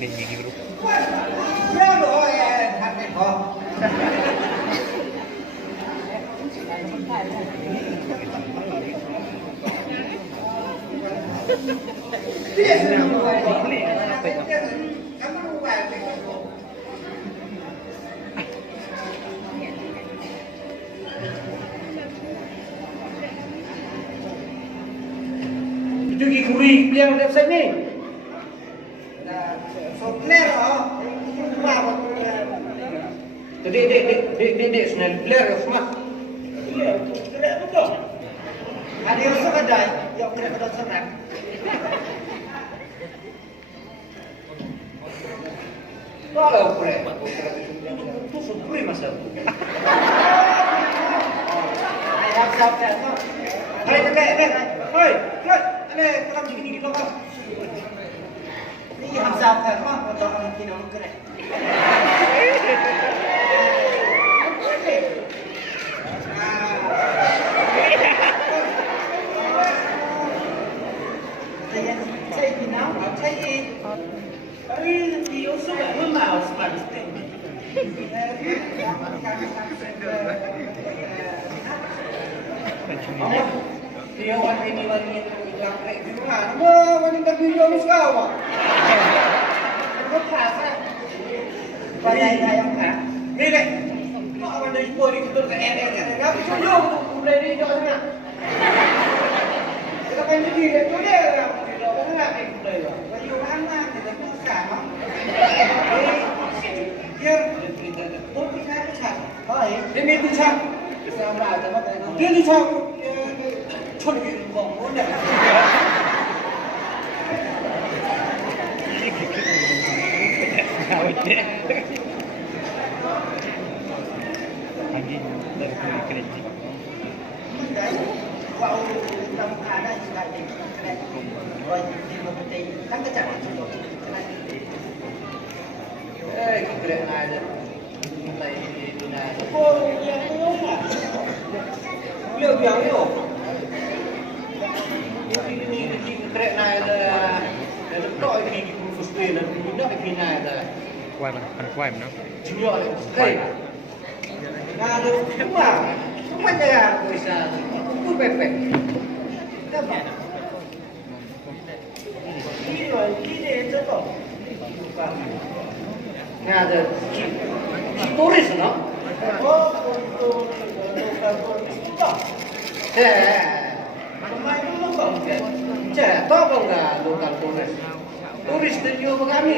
Mình nhìn cái lúc nhớ rồi thằng này khó Itu kuri yang ada saya ni. So clear oh. Dek senang clear semua. Clear betul. Ada yang sekadar, yang clear betul senang. Kalau clear, tu sudah masa. Ayah siapa tu? Hai, hei, ini terang jadi di lokal. Ini yang siapa tu? Betul mungkin orang clear. Dia orang ini wanita ikan rek di mana? Wanita video ni sekarang. Kau pasal. Banyak yang kan? Ni dek. Kau awak dari ibu ni betul ke er. Kau cuci boleh di jauh tengah. Kita kan jadi tu dia. Jauh tengah ni boleh. Baju mana? Kita pun sekarang. Dia pun kita cakap. Baik. Dia ni cakap. Dia ni cakap. Chọn cái vòng muốn này. anh đi đợi cái này. Vào trong khả năng là gì? Rồi thì một tí các cái chẳng hạn chúng cái chuyện này rồi. Này thì này. Cô nghe tôi mà. Liệu béo hiểu. Ini trek naik lah. Ada tak ini frustrasi dan tidak ini naik lah. Quay mà nó. Cuma hey. Nah, ada semua jaga bisa. Itu pepek. Apa? Ini itu tu. Nah, ada turis no. Oh, untuk Pemain dulu kok, jatuh kok enggak lokal turis dan juga kami.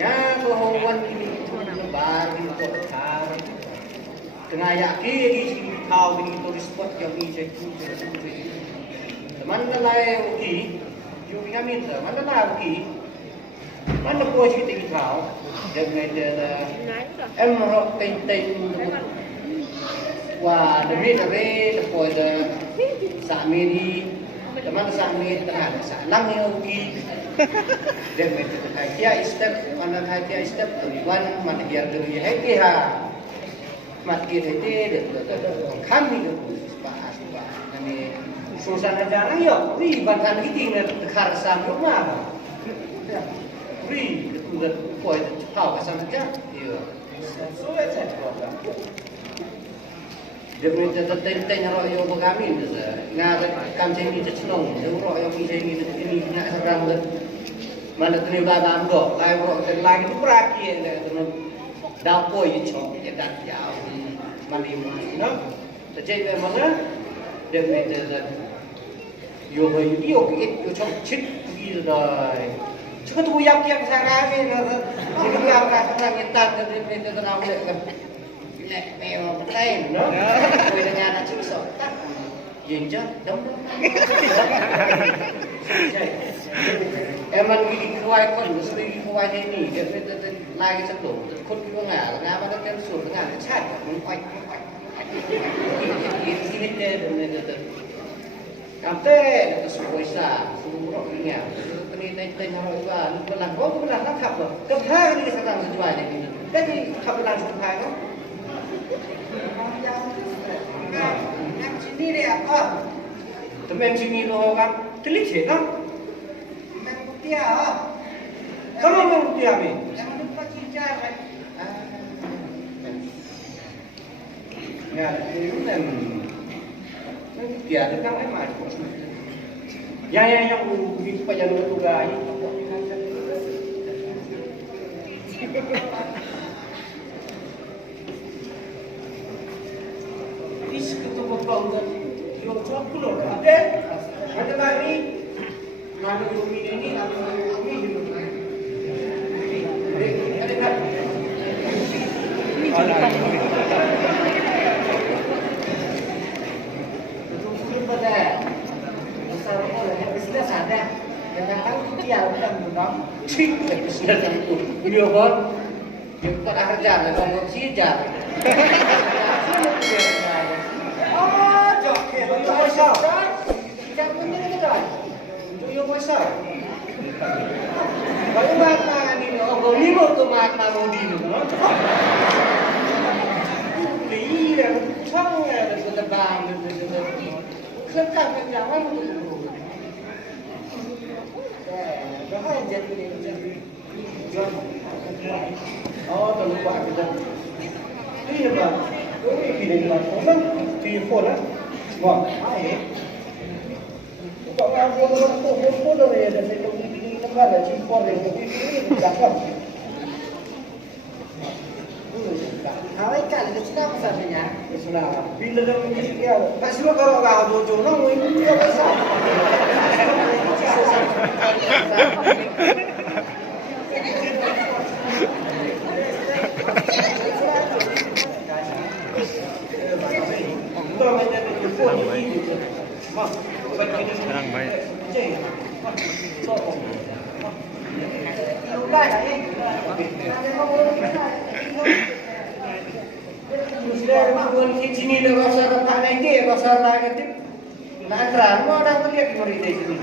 Ya, kehongwan ini lebar di kota. Tengah yakin di kau ini turis spot yang ini jadi teman lain uki, juga kami teman lain uki. Mana posisi tinggi kau? Jangan ada emerald ting. Wah, demi lepas dah Samiri, teman Samiri terhadap Salang yang ugi. Dan itu kaya step, mana kaya step tujuan mana dia demi hekiha, mati heti, kami itu bahas. Kami susah negara yo, bahkan kita ingat dekar sama rumah. Itu dah poin tahu pasal macam, iya. Sulit saja. Dia punya tentang royo kami tu sah. Ngar kami ini tercenung. Dia royo kami ini nak serang tu. Mana tu ni badan dok. Lai royo lagi tu berakhir. Dah poi cok. Dia dah jauh. Mana ini, no? Terjadi mana? Dia punya yo kita cok cip gitu dah. Cuma tu yang sangat ni. Jadi yang kat ngitan dia punya tu nak boleh kan. Lek mewah betul, no? Kau dengan anak cucu tak? Jenjang, dong. Emang gini kuai kon, mesti kuai ini. Dia lagi satu, kon juga nggak ada kan suruh nggak cat, kuai. Ini dia. Kampe, itu sebuah semua ingat. Ini harus buat, belang nakap loh. Kemana ni sekarang sejual ini? Jadi kapan langsung kai kan? Yang sini dia apa? Teman sini lo kan telit sih kan? Teman putih ah. Kamu mau bukti apa? Jangan lupa cincang. Nggak, itu kan dia ada kan emang. Yang begitu pak jangan tugas. Is ketemu kau dan yang cakap loh. Ada kami, mana bumi ini, apa bumi ini. Ada kan? Ada kan? Betul pada besar orang sudah sadar. Yang tahu dia bukan benar. Cik, sudah tahu. Beliau kan, dia bukan kerja, ngomong sijat. Kalau mata ni, orang lima tu mata mudi tu. Iya, cang ada sudah bang, sudah. Kelak kelak mana tu? Bahaya jadi ni. Oh, terlupa kita. Iya bang, ini kita nak orang telefon lah. Wah, air. Kau orang pun dah ada sebelum ini tempat ada cimpor yang ini cakap. Awak kan itu cakap pasalnya. Sudah. Bila dah ini dia, pasti kalau kau jujur nak ini dia pasal. Sekarang baik. Sini dah rasa tak lagi, rasa negatif. Nak terang, mau dah melihat di mari dari sini.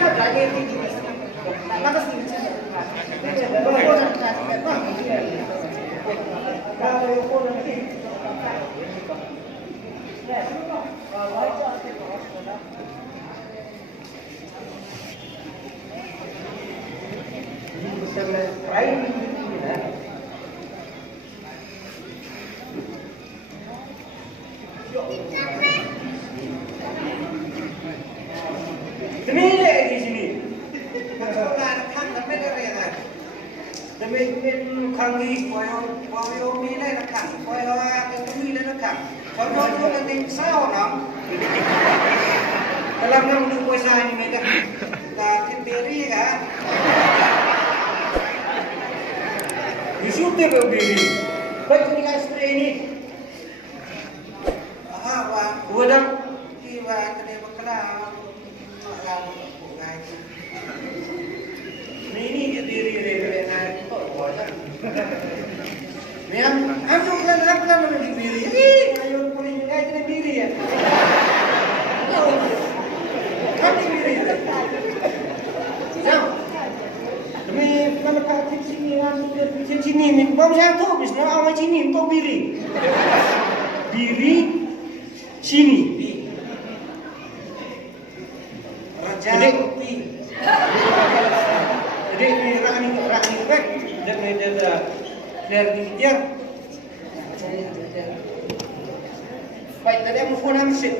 Tak lagi di sini. Tak mana sini. Semile di sini. Kan sampai dari kan. Demi kang di koyo mile nak kan. Koyo yang mile nak kan. Koyo tu nanti sao nam. Dalam yang untuk kuasa ini mereka tak beri kan. Yusuf dia beri. Baik ni kan spray ini. Wah, wadang tiba tadi berkelah. Ini dia diri naik kok boleh. Memang aku kan menjadi diri. Ayo boleh jadi diri ya. Kami diri. Jauh. Demi kalau kaki sini langsung dia sini. Bawa saya tu, bisnya awak sini untuk diri. Diri sini. Jadi ini rani back dan ada dari dia. Baik tadi aku phone ambil.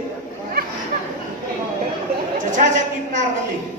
Caca-caca ipnar kali.